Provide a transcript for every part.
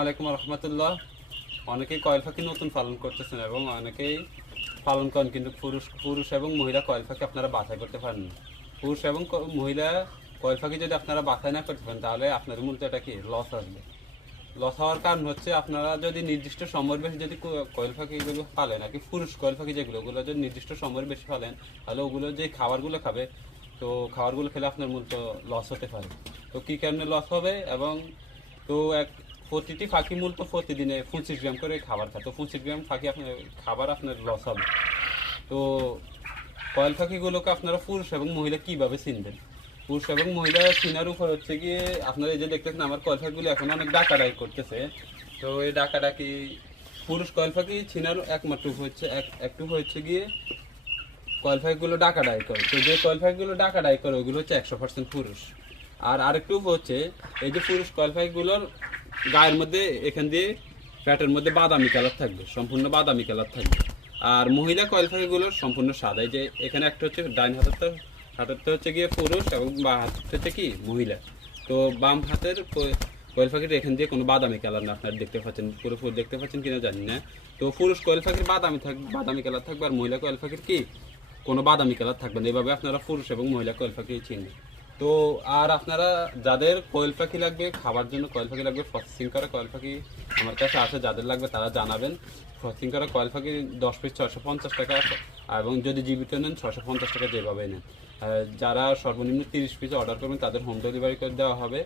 আলাইকুম রহমতুল্লাহ। অনেকেই কয়েল পাখি নতুন পালন করতেছেন এবং অনেকেই পালন করেন, কিন্তু পুরুষ পুরুষ এবং মহিলা কয়েল পাখি আপনারা বাছাই করতে পারেন। পুরুষ এবং মহিলা কয়েল পাখি যদি আপনারা বাছাই না করতে পারেন, তাহলে আপনাদের মূলত এটা কি? লস আসবে। লস হওয়ার কারণ হচ্ছে আপনারা যদি নির্দিষ্ট সময়ের বেশি যদি কয়েল পাখিগুলো পালেন আর কি পুরুষ কয়েল পাখি যেগুলো, ওগুলো যদি নির্দিষ্ট সময়ের বেশি পালেন, তাহলে ওগুলো যে খাবারগুলো খাবে, তো খাবারগুলো খেলে আপনার মূলত লস হতে পারে। তো কী কারণে লস হবে? এবং তো এক প্রতিটি পাখি মূলত প্রতিদিনে পঁচিশ গ্রাম করে খাবার খায় তো পঁচিশ গ্রাম পাখি আপনার খাবার আপনার লস হবে। তো কয়েল পাখিগুলোকে আপনারা পুরুষ এবং মহিলা কীভাবে চিনবেন? পুরুষ এবং মহিলা চিনার উপর হচ্ছে গিয়ে আপনারা এই যে দেখতেছেন, আমার কয়েল পাখিগুলো এখন অনেক ডাকাডাকি করতেছে। তো এই ডাকাডাকি পুরুষ কয়েল পাখি চিনার একমাত্র হচ্ছে, এক, একটু হচ্ছে গিয়ে কয়েল পাখিগুলো ডাকাডাকি করে। তো যে কয়েল পাখিগুলো ডাকাডাকি করে, ওগুলো হচ্ছে একশো পার্সেন্ট পুরুষ। আর আরেকটু হচ্ছে, এই যে পুরুষ কয়েল পাখিগুলোর গায়ের মধ্যে, এখান দিয়ে প্যাটের মধ্যে বাদামি কালার থাকবে, সম্পূর্ণ বাদামি কালার থাকবে। আর মহিলা কয়েল পাখিগুলোর সম্পূর্ণ সাদা এই যে এখানে একটা হচ্ছে ডাইন হাতেরটা হাতেরটা হচ্ছে গিয়ে পুরুষ এবং বা হাতেরটা হচ্ছে কি মহিলা। তো বাম হাতের কোয়েল পাখির এখান দিয়ে কোনো বাদামি কালার না, আপনারা দেখতে পাচ্ছেন, পুরোপুরি দেখতে পাচ্ছেন কিনা জানি না। তো পুরুষ কোয়েল পাখির বাদামি থাকবে বাদামি কালার থাকবে, আর মহিলা কোয়েল পাখির কি কোনো বাদামি কালার থাকবে না, এভাবে আপনারা পুরুষ এবং মহিলা কোয়েল পাখি চিনবেন। তো আর আপনারা যাদের কোয়েল পাখি লাগবে, খাবার জন্য কোয়েল পাখি লাগবে প্রসেসিং করা কোয়েল পাখি আমার কাছে আছে, যাদের লাগবে তারা জানাবেন। প্রসেসিং করা কোয়েল পাখি দশ পিস ছশো পঞ্চাশ টাকা এবং যদি জীবিত নেন ছশো পঞ্চাশ টাকা যেভাবে নেন। যারা সর্বনিম্ন তিরিশ পিস অর্ডার করবেন, তাদের হোম ডেলিভারি করে দেওয়া হবে।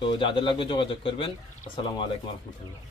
তো যাদের লাগবে যোগাযোগ করবেন। আসসালামু আলাইকুম রহমতুল্লাহ।